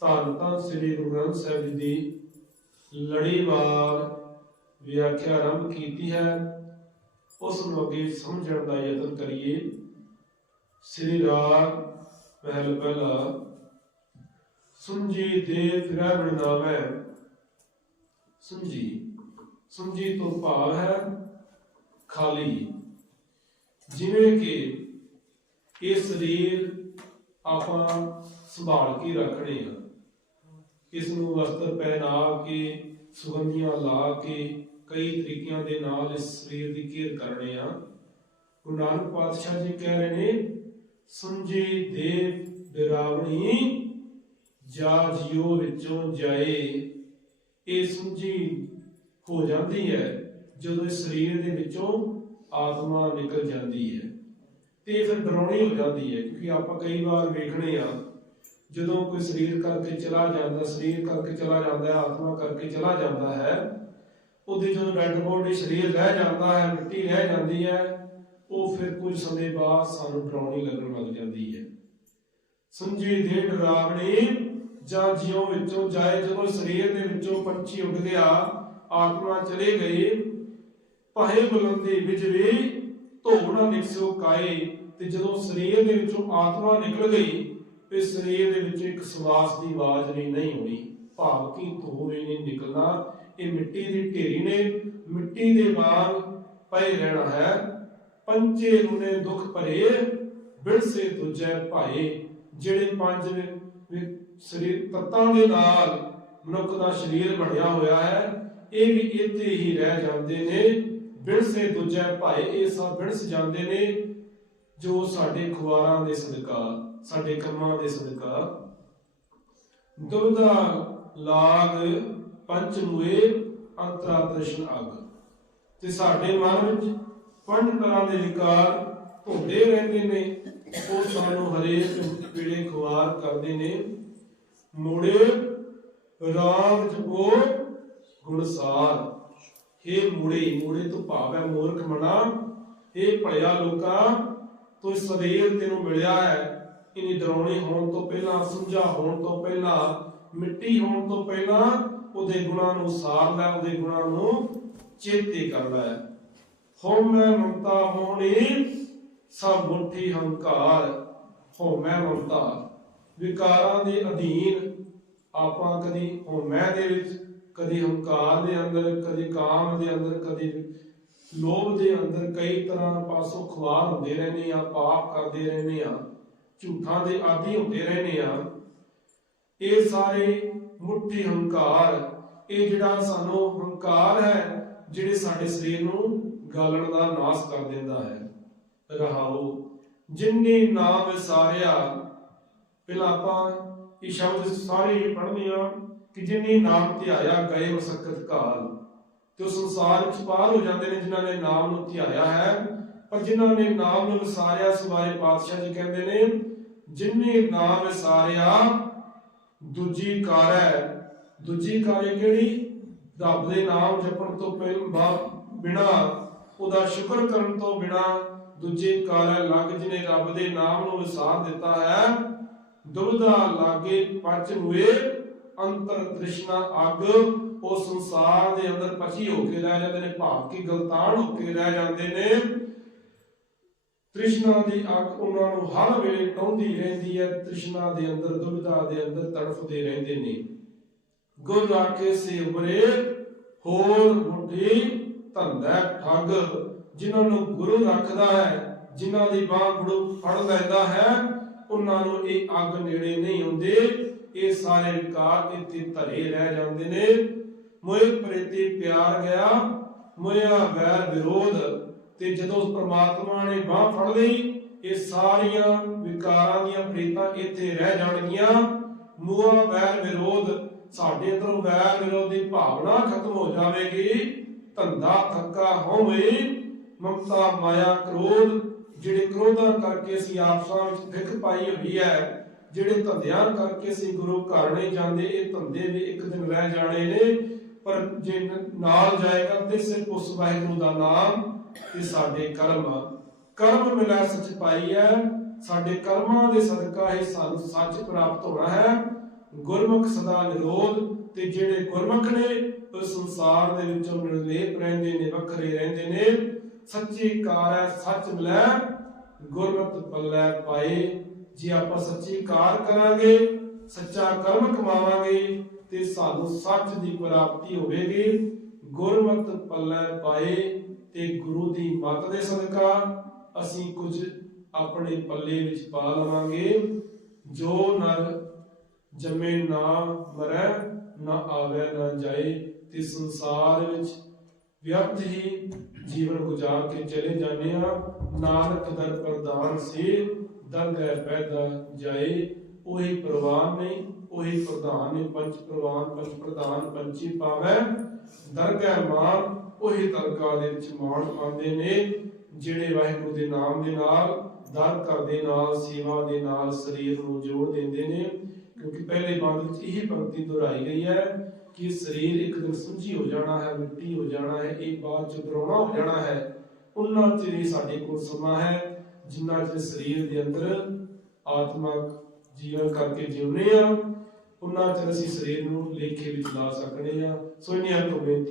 ਧੰਨ ਧੰਨ ਸ੍ਰੀ ਗੁਰੂ ਗ੍ਰੰਥ ਸਾਹਿਬ ਜੀ ਦੀ ਲੜੀਵਾਰ ਵਿਆਖਿਆ ਆਰੰਭ ਕੀਤੀ ਹੈ। ਉਸ ਨੂੰ ਅੱਗੇ ਸਮਝਣ ਦਾ ਯਤਨ ਕਰੀਏ। ਸ੍ਰੀ ਰਾਗ ਪਹਿਲ ਪਹਿਲਾ। ਸੁੰਜੀ ਦੇ ਫਿਰੈ ਬਣਾਵੇ ਸੁੰਜੀ ਸੁੰਜੀ ਤੋਂ ਭਾਵ ਹੈ ਖਾਲੀ। ਜਿਵੇਂ ਕਿ ਇਹ ਸਰੀਰ ਆਪਾਂ ਸੰਭਾਲ ਕੇ ਰੱਖਣੇ ਆ। ਇਸ ਨੂੰ ਵਸਤਰ ਪਹਿਨਾ ਕੇ, ਸੁਗੰਧੀਆਂ ਲਾ ਕੇ ਕਈ ਤਰੀਕਿਆਂ ਦੇ ਨਾਲ ਇਸ ਸਰੀਰ ਦੀ ਕੇਅਰ ਕਰਨੇ ਆ। ਗੁਰੂ ਨਾਨਕ ਪਾਤਸ਼ਾਹ ਜੀ ਕਹਿ ਰਹੇ ਨੇ ਸੁੰਜੀ ਦੇਵ ਡਰਾਵਣੀ, ਜਾ ਜਿਉ ਵਿੱਚੋਂ ਜਾਏ। ਇਹ ਸੁੰਜੀ ਹੋ ਜਾਂਦੀ ਹੈ ਜਦੋਂ ਇਸ ਸਰੀਰ ਦੇ ਵਿੱਚੋਂ ਆਤਮਾ ਨਿਕਲ ਜਾਂਦੀ ਹੈ। ਤੇ ਫਿਰ ਡਰਾਉਣੀ ਹੋ ਜਾਂਦੀ ਹੈ ਕਿਉਂਕਿ ਆਪਾਂ ਕਈ ਵਾਰ ਵੇਖਣੇ ਆ ਜਦੋਂ ਕੋਈ ਸਰੀਰ ਕਰਕੇ ਚਲਾ ਜਾਂਦਾ, ਸਰੀਰ ਕਰਕੇ ਚਲਾ ਜਾਂਦਾ ਹੈ ਆਤਮਾ ਕਰਕੇ ਚਲਾ ਜਾਂਦਾ ਹੈ, ਉਹਦੇ ਜਦੋਂ ਡੈਡ ਬੋਡੀ ਸਰੀਰ ਰਹਿ ਜਾਂਦਾ ਹੈ, ਮਿੱਟੀ ਰਹਿ ਜਾਂਦੀ ਹੈ, ਉਹ ਫਿਰ ਕੁਝ ਸਮੇਂ ਬਾਅਦ ਸਾਨੂੰ ਡਰਾਉਣੀ ਲੱਗਣ ਲੱਗ ਜਾਂਦੀ ਹੈ। ਸੰਜੀ ਦੇ ਡਰਾਵਣੀ ਜਾਂ ਜਿਉ ਵਿੱਚੋਂ ਜਾਏ, ਜਦੋਂ ਸਰੀਰ ਦੇ ਵਿੱਚੋਂ ਪੰਛੀ ਉੱਡ ਗਿਆ ਆਤਮਾ ਚਲੇ ਗਈ ਭਾਏ ਬੁਲੰਦੀ ਵਿੱਚ ਵੀ ਧੋਣਾ ਨਿਕਸਿਓ ਕਾਏ, ਤੇ ਜਦੋਂ ਸਰੀਰ ਦੇ ਵਿੱਚੋਂ ਆਤਮਾ ਨਿਕਲ ਗਈ ਤੇ ਸਰੀਰ ਦੇ ਵਿੱਚ ਇੱਕ ਸਵਾਸ ਦੀ ਆਵਾਜ਼ ਨਹੀਂ ਨਹੀਂ ਹੋਣੀ ਭਾਵ ਕੀ ਧੂੜ ਹੀ ਨਹੀਂ ਨਿਕਲਣਾ। ਇਹ ਮਿੱਟੀ ਦੀ ਢੇਰੀ ਨੇ। ਮਿੱਟੀ ਦੇ ਵਾਂਗ ਪਏ ਰਹਿਣਾ ਹੈ। ਪੰਚੇ ਰੁਨੇ ਦੁੱਖ ਭਰੇ, ਬਿਰਸੇ ਤੁਜੈ ਭਾਏ। ਜਿਹੜੇ ਪੰਜ ਸਰੀਰ ਤੱਤਾਂ ਦੇ ਨਾਲ ਮਨੁੱਖ ਦਾ ਸਰੀਰ ਬਣਿਆ ਹੋਇਆ ਹੈ, ਇਹ ਵੀ ਇੱਥੇ ਹੀ ਰਹਿ ਜਾਂਦੇ ਨੇ। ਬਿਰਸੇ ਦੂਜੇ ਭਾਏ, ਇਹ ਸਭ ਬਿਰਸ ਜਾਂਦੇ ਨੇ, ਜੋ ਸਾਡੇ ਖੁਆਰਾਂ ਦੇ ਸਦਕਾ। ਸਾਡੇ ਕੰਮਾਂ ਦੇ ਸਦਕਾ। ਦੁਬਦਾ ਲਾਗ ਪੰਚ ਮੁਏ ਅੰਤਰਾ ਤ੍ਰਿਸ਼ਨ ਅਗ ਤੇ ਸਾਡੇ ਮਨ ਵਿੱਚ ਪੰਜ ਤਰ੍ਹਾਂ ਦੇ ਵਿਕਾਰ ਧੁੰਦੇ ਰਹਿੰਦੇ ਨੇ। ਉਹ ਸਾਨੂੰ ਹਰੇਕ ਵੇਲੇ ਖੁਆਰ ਕਰਦੇ ਨੇ। ਮੋੜੇ ਰਾਮ ਜਪੋ ਗੁਣਸਾਰ। हे ਮੂੜੇ ਮੂੜੇ ਤੋਂ ਭਾਵ ਹੈ ਮੂਰਖ ਮਨਾ। ਇਹ ਭਲਿਆ ਲੋਕਾਂ, ਤੂੰ ਸਰੀਰ ਤੈਨੂੰ ਮਿਲਿਆ ਹੈ। ਇਨੀ ਡਰਾਉਣੀ ਹੋਣ ਤੋਂ ਪਹਿਲਾਂ ਸਮਝਾ ਹੋਣ ਤੋਂ ਪਹਿਲਾਂ, ਮਿੱਟੀ ਹੋਣ ਤੋਂ ਪਹਿਲਾਂ ਉਹਦੇ ਗੁਣਾਂ ਨੂੰ ਸਾਰ ਲੈ ਉਹਦੇ ਗੁਣਾਂ ਨੂੰ ਚੇਤੇ ਕਰ ਲੈ ਹਉਮੈ ਮਮਤਾ ਮੋਹਣੀ, ਸਭ ਮੁੱਠੀ ਹੰਕਾਰ। ਹਉਮੈ ਮਮਤਾ, ਵਿਕਾਰਾਂ ਦੇ ਅਧੀਨ ਆਪਾਂ ਕਦੀ ਹਉਮੈ ਦੇ ਵਿੱਚ, ਕਦੀ ਹੰਕਾਰ ਦੇ ਅੰਦਰ, ਕਦੀ ਕਾਮ ਦੇ ਅੰਦਰ, ਕਦੀ ਲੋਭ ਦੇ ਅੰਦਰ ਕਈ ਤਰ੍ਹਾਂ ਪਾਸੋਂ ਖਵਾਰ ਹੁੰਦੇ ਰਹਿੰਦੇ ਆ ਪਾਪ ਕਰਦੇ ਰਹਿੰਦੇ ਆ ਝੂਠਾਂ ਦੇ ਆਦੀ ਹੁੰਦੇ ਰਹਿੰਦੇ ਆ। ਇਹ ਸਾਰੇ ਮੁੱਠੀ ਹੰਕਾਰ, ਇਹ ਜਿਹੜਾ ਸਾਨੂੰ ਹੰਕਾਰ ਹੈ, ਜਿਹੜੇ ਸਾਡੇ ਸਰੀਰ ਨੂੰ ਗਾਲਣ ਦਾ ਨਾਸ ਕਰ ਦਿੰਦਾ ਹੈ। ਰਹਾਉ ਜਿਨਨੇ ਨਾਮ ਵਿਸਾਰਿਆ, ਪਹਿਲਾਂ ਆਪਾਂ ਇਹ ਸ਼ਬਦ ਸਾਰੇ ਹੀ ਪੜ੍ਹਦੇ ਆ ਕਿ ਜਿਨਨੇ ਨਾਮ ਧਿਆਇਆ ਗਏ ਮਸਕਤ ਕਾਲ, ਤੇ ਉਹ ਸੰਸਾਰ ਵਿੱਚ ਪਾਰ ਹੋ ਜਾਂਦੇ ਨੇ ਜਿਨ੍ਹਾਂ ਨੇ ਨਾਮ ਨੂੰ ਧਿਆਇਆ ਹੈ ਪਰ ਜਿਨ੍ਹਾਂ ਨੇ ਨਾਮ ਨੂੰ ਵਿਸਾਰਿਆ ਸਵਾਰੇ ਪਾਤਸ਼ਾਹ ਜੀ ਕਹਿੰਦੇ ਨੇ ਜਿਨਨੇ ਨਾਮ ਵਿਸਾਰਿਆ, ਦੂਜੀ ਕਾਰ ਹੈ। ਦੂਜੀ ਕਾਰ ਕਿਹੜੀ? ਰੱਬ ਦੇ ਨਾਮ ਜਪਣ ਤੋਂ ਪਹਿਲਾਂ ਬਿਨਾ, ਉਹਦਾ ਸ਼ੁਕਰ ਕਰਨ ਤੋਂ ਬਿਨਾ ਦੂਜੇ ਕਾਰ ਲੱਗ ਜਿਨੇ ਰੱਬ ਦੇ ਨਾਮ ਨੂੰ ਵਿਸਾਰ ਦਿੱਤਾ ਹੈ ਦੁਬਦਾ ਲਾਗੇ ਪਚ ਹੋਏ, ਅੰਤਰ ਤ੍ਰਿਸ਼ਨਾ ਅੱਗ, ਉਹ ਸੰਸਾਰ ਦੇ ਅੰਦਰ ਪਚੀ ਹੋ ਕੇ ਰਹਿ ਜਾਂਦੇ ਨੇ, ਭਾਵ ਕਿ ਗਲਤਾਨ ਹੋ ਕੇ ਰਹਿ ਜਾਂਦੇ ਨੇ। ਤ੍ਰਿਸ਼ਨਾ ਦੀ ਅੱਗ ਉਹਨਾਂ ਨੂੰ ਹਰ ਵੇਲੇ ਟੌਂਦੀ ਰਹਿੰਦੀ ਹੈ, ਤ੍ਰਿਸ਼ਨਾ ਦੇ ਅੰਦਰ, ਦੁਬਿਧਾ ਦੇ ਅੰਦਰ ਤੜਫਦੇ ਰਹਿੰਦੇ ਨੇ। ਗੁਰ ਰਾਖੇ ਸੇ ਉਬਰੇ ਹੋਰ ਮੁੱਢੀ ਧੰਦਾ ਠੱਗ, ਜਿਨ੍ਹਾਂ ਨੂੰ ਗੁਰੂ ਰੱਖਦਾ ਹੈ, ਜਿਨ੍ਹਾਂ ਦੀ ਬਾਹ ਗੁਰੂ ਫੜ ਲੈਂਦਾ ਹੈ, ਉਹਨਾਂ ਨੂੰ ਇਹ ਅੱਗ ਨੇੜੇ ਨਹੀਂ ਆਉਂਦੇ। ਇਹ ਸਾਰੇ ਵਿਕਾਰ ਇੱਥੇ ਧਰੇ ਰਹਿ ਜਾਂਦੇ ਨੇ। ਮੋਏ ਪ੍ਰੇਤੀ ਪਿਆਰ ਗਿਆ ਮੋਇਆ ਵੈਰ ਵਿਰੋਧ ਤੇ ਜਦੋਂ ਪ੍ਰਮਾਤਮਾ ਨੇ ਬਾਹ ਫੜ ਲਈ, ਇਹ ਸਾਰੀਆਂ ਵਿਕਾਰਾਂ ਦੀਆਂ ਪ੍ਰੀਤਾਂ ਇੱਥੇ ਰਹਿ ਜਾਣਗੀਆਂ। ਮੋਹ ਵੈਰ ਵਿਰੋਧ, ਸਾਡੇ ਅੰਦਰੋਂ ਵੈਰ ਵਿਰੋਧ ਦੀ ਭਾਵਨਾ ਖਤਮ ਹੋ ਜਾਵੇਗੀ। ਧੰਦਾ ਥੱਕਾ ਹੋਵੇ ਮਮਤਾ ਮਾਇਆ ਕ੍ਰੋਧ, ਜਿਹੜੇ ਕ੍ਰੋਧਾਂ ਕਰਕੇ ਅਸੀਂ ਆਪਸਾਂ ਵਿੱਚ ਫਿੱਕ ਪਾਈ ਹੋਈ ਹੈ, ਜਿਹੜੇ ਧੰਦਿਆਂ ਕਰਕੇ ਅਸੀਂ ਗੁਰੂ ਘਰ ਨਹੀਂ ਜਾਂਦੇ, ਇਹ ਧੰਦੇ ਵੀ ਇੱਕ ਦਿਨ ਰਹਿ ਜਾਣੇ ਨੇ। ਪਰ ਜੇ ਨਾਲ ਜਾਏਗਾ, ਤੇ ਸਿਰਫ ਉਸ ਵਾਹਿਗੁਰੂ ਦਾ ਨਾਮ ਤੇ ਸਾਡੇ ਕਰਮ ਕਰਮ ਮਿਲਾ ਸੱਚ ਪਾਈ ਹੈ ਸਾਡੇ ਕਰਮਾਂ ਦੇ ਸਦਕਾ ਹੀ ਸਾਨੂੰ ਸੱਚ ਪ੍ਰਾਪਤ ਹੋਣਾ ਹੈ। ਗੁਰਮੁਖ ਸਦਾ ਨਿਰੋਧ, ਤੇ ਜਿਹੜੇ ਗੁਰਮੁਖ ਨੇ, ਉਹ ਸੰਸਾਰ ਦੇ ਵਿੱਚੋਂ ਨਿਰਲੇਪ ਰਹਿੰਦੇ ਨੇ, ਵੱਖਰੇ ਰਹਿੰਦੇ ਨੇ। ਸੱਚੀ ਕਾਰ ਹੈ, ਸੱਚ ਮਿਲੈ, ਗੁਰਮਤਿ ਪੱਲੇ ਪਾਏ। ਜੇ ਆਪਾਂ ਸੱਚੀ ਕਾਰ ਕਰਾਂਗੇ, ਸੱਚਾ ਕਰਮ ਕਮਾਵਾਂਗੇ, ਤੇ ਸਾਨੂੰ ਸੱਚ ਦੀ ਪ੍ਰਾਪਤੀ ਹੋਵੇਗੀ। ਗੁਰਮਤ ਪੱਲੇ ਪਾਏ ਤੇ ਗੁਰੂ ਦੀ ਮੱਤ ਦੇ ਸਦਕਾ ਅਸੀਂ ਕੁਝ ਆਪਣੇ ਪੱਲੇ ਵਿੱਚ ਪਾ ਲਵਾਂਗੇ। ਜੋ ਨਰ ਜੰਮੇ ਨਾ ਮਰੈ, ਨਾ ਆਵੇ, ਨਾ ਜਾਏ, ਤੇ ਸੰਸਾਰ ਵਿੱਚ ਵਿਅਰਥ ਹੀ ਜੀਵਨ ਗੁਜ਼ਾਰ ਕੇ ਚਲੇ ਜਾਂਦੇ ਆ ਨਾਨਕ ਦਰ ਪ੍ਰਦਾਨ ਸੇ ਦਰਗਹਿ ਪੈਦਾ ਜਾਏ। ਉਹੀ ਪ੍ਰਵਾਨ ਨਹੀਂ, ਉਹੀ ਪ੍ਰਧਾਨ ਨੇ ਪੰਜ ਪ੍ਰਵਾਨ, ਪੰਜ ਪ੍ਰਧਾਨ ਪੰਚੀ ਪਾਵੈ। ਦਰਗਹਿ ਮਾਨ, ਉਹੀ ਦਰਗਾਹ ਦੇ ਵਿੱਚ ਮਾਣ ਪਾਉਂਦੇ ਨੇ, ਜਿਹੜੇ ਵਾਹਿਗੁਰੂ ਦੇ ਨਾਮ ਦੇ ਨਾਲ, ਦਰ ਕਰਦੇ ਨਾਲ, ਸੇਵਾ ਦੇ ਨਾਲ, ਸਰੀਰ ਨੂੰ ਜੋੜ ਦਿੰਦੇ ਨੇ। ਕਿਉਂਕਿ ਪਹਿਲੇ ਬਾਦ ਵਿੱਚ ਇਹ ਪੰਕਤੀ ਦੁਹਰਾਈ ਗਈ ਹੈ ਕਿ ਸਰੀਰ ਇੱਕ ਦਿਨ ਸੁੱਜੀ ਹੋ ਜਾਣਾ ਹੈ, ਮਿੱਟੀ ਹੋ ਜਾਣਾ ਹੈ, ਇਹ ਬਾਅਦ ਚ ਦਰੋਣਾ ਹੋ ਜਾਣਾ ਹੈ। ਉਹਨਾਂ ਚਿਰ ਹੀ ਸਾਡੇ ਕੋਲ ਸਮਾਂ ਹੈ, ਜਿੰਨਾ ਚਿਰ ਸਰੀਰ ਦੇ ਅੰਦਰ ਆਤਮਕ ਜੀਵਨ ਕਰਕੇ ਜਿਉਨੇ ਆ ਉਹਨਾਂ ਚਿਰ ਅਸੀਂ ਸਰੀਰ ਨੂੰ ਲੇਖੇ ਵਿੱਚ ਲਾ ਸਕਣੇ ਆ ਸੋ ਇਹਨੀਆਂ ਤੋਂ ਬੇਨਤੀ